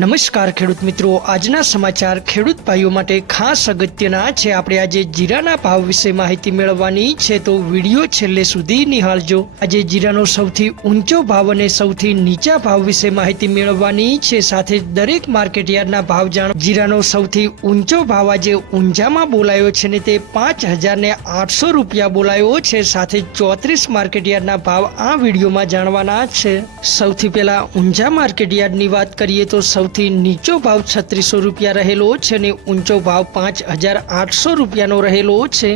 નમસ્કાર ખેડૂત મિત્રો. આજના સમાચાર ખેડૂત ભાઈઓ માટે ખાસ અગત્યના છે. આપણે આજે જીરાના ભાવ વિશે માહિતી મેળવવાની છે તો વીડિયો છેલ્લે સુધી નિહાળજો. આજે જીરાનો સૌથી ઊંચો ભાવ અને સૌથી નીચા ભાવ વિશે માહિતી મેળવવાની છે. સાથે દરેક માર્કેટ યાર્ડના ભાવ જાણ. જીરાનો સૌથી ઊંચો ભાવ આજે ઊંઝામાં બોલાયો છે ને તે પાંચ હજાર ને આઠસો રૂપિયા બોલાયો છે. સાથે ચોત્રીસ માર્કેટ યાર્ડના ભાવ આ વિડીયોમાં જાણવાના છે. સૌથી પહેલા ઊંઝા માર્કેટ યાર્ડની વાત કરીએ તો સૌથી નીચો ભાવ છત્રીસો રૂપિયા રહેલો છે અને ઊંચો ભાવ પાંચ હજાર આઠસો રૂપિયાનો રહેલો છે.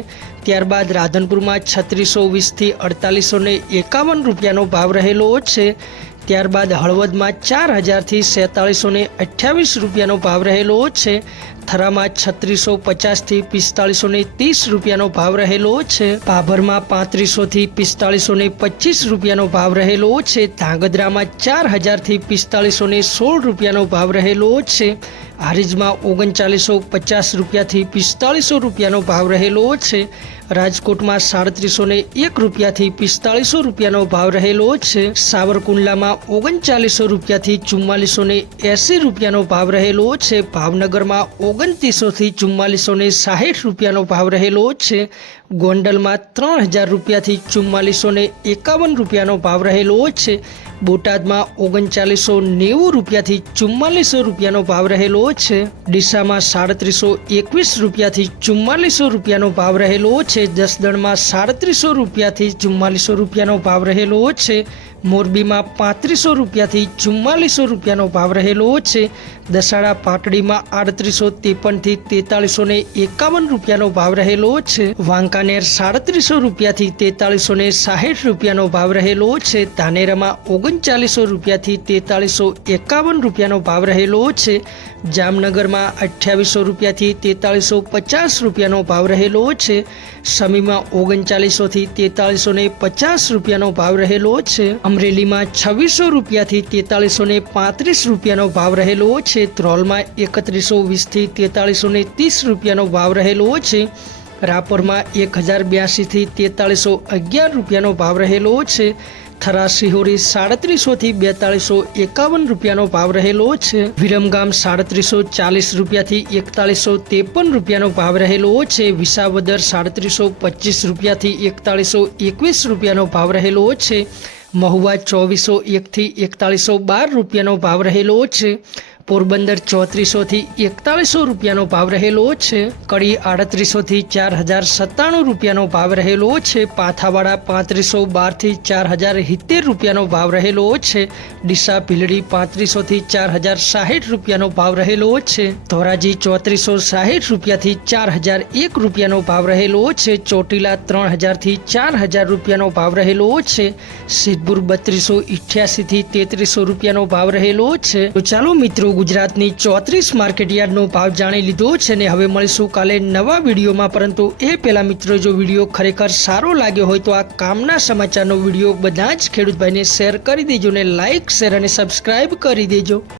ત્યારબાદ રાધનપુરમાં છત્રીસો વીસથી અડતાલીસો એકાવન રૂપિયાનો ભાવ રહેલો છે. ત્યારબાદ હળવદમાં ચાર હજારથી સેતાળીસો ને અઠ્યાવીસ રૂપિયાનો ભાવ રહેલો છે. થરામાં છત્રીસો પચાસથી પિસ્તાળીસો ને ત્રીસ રૂપિયાનો ભાવ રહેલો છે. ભાભરમાં પાંત્રીસોથી પિસ્તાળીસો ને પચીસ રૂપિયાનો ભાવ રહેલો છે. ધાંગધ્રામાં ચાર હજારથી પિસ્તાળીસો ને સોળ રૂપિયાનો ભાવ રહેલો છે. હારીજમાં ઓગણચાલીસો પચાસ રૂપિયાથી પિસ્તાળીસો રૂપિયાનો ભાવ રહેલો છે. રાજકોટમાં સાડત્રીસો ને એક રૂપિયાથી પિસ્તાળીસો રૂપિયાનો ભાવ રહેલો છે. સાવરકુંડલામાં ઓગણચાલીસો રૂપિયાથી ચુમ્માલીસો ને એંસી રૂપિયાનો ભાવ રહેલો છે. ભાવનગરમાં ઓગણત્રીસોથી ચુમ્માલીસો ને સાહીઠ રૂપિયાનો ભાવ રહેલો છે. ગોંડલમાં ત્રણ હજાર રૂપિયાથી ચુમ્માલીસો ને એકાવન રૂપિયાનો ભાવ રહેલો છે. બોટાદમાં ઓગણચાલીસો નેવું રૂપિયાથી ચુમ્માલીસો રૂપિયાનો ભાવ રહેલો છે. ડીસામાં સાડત્રીસો એકવીસ રૂપિયાથી ચુમ્માલીસો રૂપિયાનો ભાવ રહેલો છે. જસદણમાં સાડત્રીસો રૂપિયાથી ચુમ્માલીસો રૂપિયાનો ભાવ રહેલો છે. મોરબીમાં પાંત્રીસો રૂપિયાથી ચુમ્માલીસો રૂપિયાનો ભાવ રહેલો છે. દસાડા પાટડીમાં આડત્રીસો ત્રેપનથી તેતાળીસો ને એકાવન રૂપિયાનો ભાવ રહેલો છે. વાંકાનેર સાડત્રીસો રૂપિયાથી તેતાળીસો ને સાહીઠ રૂપિયાનો ભાવ રહેલો છે. ધાનેરામાં ઓગણચાલીસો રૂપિયાથી તેતાળીસો એકાવન રૂપિયાનો ભાવ રહેલો છે. જામનગરમાં અઠ્યાવીસો રૂપિયાથી તેતાળીસો પચાસ રૂપિયાનો ભાવ રહેલો છે. સમીમાં ઓગણચાલીસોથી તેતાલીસો ને પચાસ રૂપિયાનો ભાવ રહેલો છે. અમરેલીમાં છવ્વીસો રૂપિયાથી તેતાલીસો ને પાંત્રીસ રૂપિયાનો ભાવ રહેલો છે. ત્રોલમાં એકત્રીસો વીસથી તેતાલીસો ને ત્રીસ રૂપિયાનો ભાવ રહેલો છે. રાપરમાં એક હજાર બ્યાસીથી તેતાલીસો અગિયાર રૂપિયાનો ભાવ રહેલો છે. થરા સિહોરી સાડત્રીસોથી બેતાળીસો એકાવન રૂપિયાનો ભાવ રહેલો છે. વિરમગામ સાડત્રીસો ચાલીસ રૂપિયાથી એકતાળીસો ત્રેપન રૂપિયાનો ભાવ રહેલો છે. વિસાવદર સાડત્રીસો પચીસ રૂપિયાથી એકતાળીસો એકવીસ રૂપિયાનો ભાવ રહેલો છે. મહુવા ચોવીસો એકથી એકતાળીસો બાર રૂપિયાનો ભાવ રહેલો છે. પોરબંદર ચોત્રીસોથી એકતાળીસો રૂપિયાનો ભાવ રહેલો છે. કડી આડત્રીસોથી ચાર હજાર સત્તાણું રૂપિયાનો ભાવ રહેલો છે. પાથાવાડા પાંત્રીસો બારથી ચાર હજાર સિત્તેર રૂપિયાનો ભાવ રહેલો છે. ડીસા ભીલડી પાંત્રીસોથી ચાર હજાર સાહીઠ રૂપિયાનો ભાવ રહેલો છે. ધોરાજી ચોત્રીસો સાહીઠ રૂપિયાથી ચાર હજાર એક રૂપિયાનો ભાવ રહેલો છે. ચોટીલા ત્રણ હજારથી ચાર હજાર રૂપિયાનો ભાવ રહેલો છે. સિદ્ધપુર બત્રીસો ઇઠ્યાસીથી તેત્રીસો રૂપિયાનો ભાવ રહેલો છે. તો ચાલો મિત્રો ગુજરાતની ચોત્રીસ માર્કેટ યાર્ડનો ભાવ જાણી લીધો છે ને હવે મળીશું કાલે નવા વિડીયોમાં. પરંતુ એ પહેલાં મિત્રો, જો વીડિયો ખરેખર સારો લાગ્યો હોય તો આ કામના સમાચારનો વીડિયો બધા જ ખેડૂતભાઈને શેર કરી દેજો ને લાઇક શેર અને સબસ્ક્રાઈબ કરી દેજો.